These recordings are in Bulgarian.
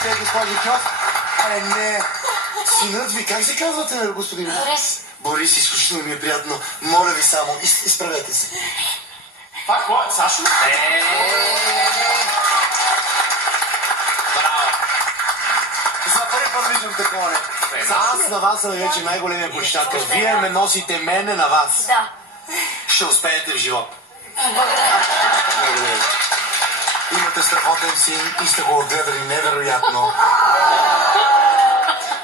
Здравейте, госпожо Кьов. Не, синът ви, как се казвате, господин? Борис. Борис, изключително ми е приятно. Моля ви само, изправете се. Това кой е? Сашо? Браво! За първи път виждам такова. Аз на вас съм вече най-големия почитател. Вие ме носите мене на вас. Да. Ще успеете в живота. Благодаря. Благодаря. Имате страхотен син и сте го отгледали невероятно.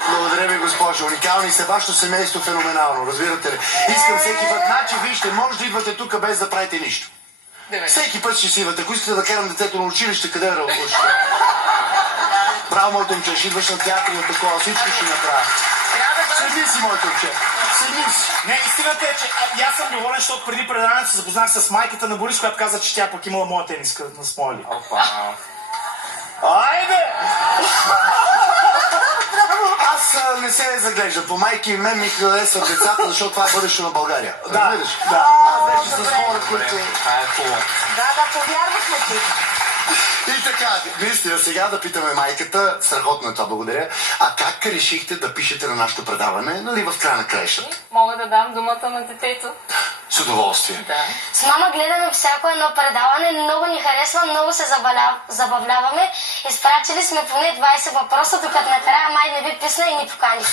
Благодаря ви, госпожо. Уникални сте, вашето семейство феноменално, разбирате ли? Искам всеки път, значи вижте, може да идвате тук без да правите нищо. Всеки път ще си идвате. Ако искате да карам детето на училище, къде да учите? Браво, моето момче, ще идваш на театър и от такова, всичко ще направя. Седи си, моето момче. Седи си. Не, истината е, че и аз съм доволен, защото преди предаването се запознах с майката на Борис, която каза, че тя пък имала моя тениска на смоли. Опа. Айде! Аз не се заглеждам. По майки и мен ми харесват децата, защото това е бъдещето на България. Разбираш? Да. Аз вече с хора, които... Това е хубаво. Да, повярвахме ти. И така, наистина, сега да питаме майката, страхотно е това, благодаря. А как решихте да пишете на нашето предаване, нали, в края на краищата? Мога да дам думата на детето. С удоволствие. Да. С мама гледаме всяко едно предаване, много ни харесва, много се забавляваме. Изпратили сме поне 20 въпроса, докато накрая май не ви писна и ни покани.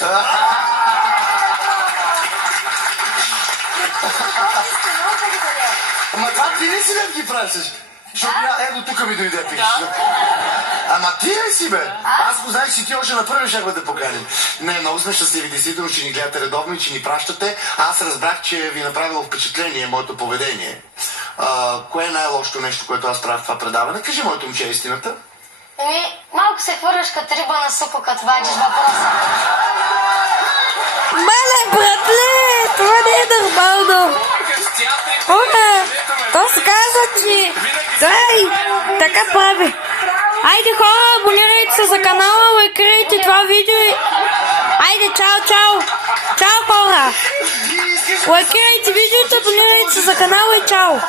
Ама това ти ли си да ги пращаш? Защото ето тук ми дойде пишеш. Ама ти ли си, бе? Аз го знаеш, че ти още на първи щяхме да поканим. Не, много сме щастливи, действително, че ни гледате редовно и че ни пращате. Аз разбрах, че ви е направило впечатление моето поведение. Кое е най-лошото нещо, което аз правя в това предаване? Кажи, моето момче, истината. Малко се хвърляш като риба на супа, като вадиш въпроса. Мале, братле! Това не е нормално! Хора, то се казва, че... Дай! Така прави! Айде хора, абонирайте се за канала, лайкайте това видео и... Айде, чао, чао! Чао хора! Лайкайте видеото, абонирайте се за канала и чао!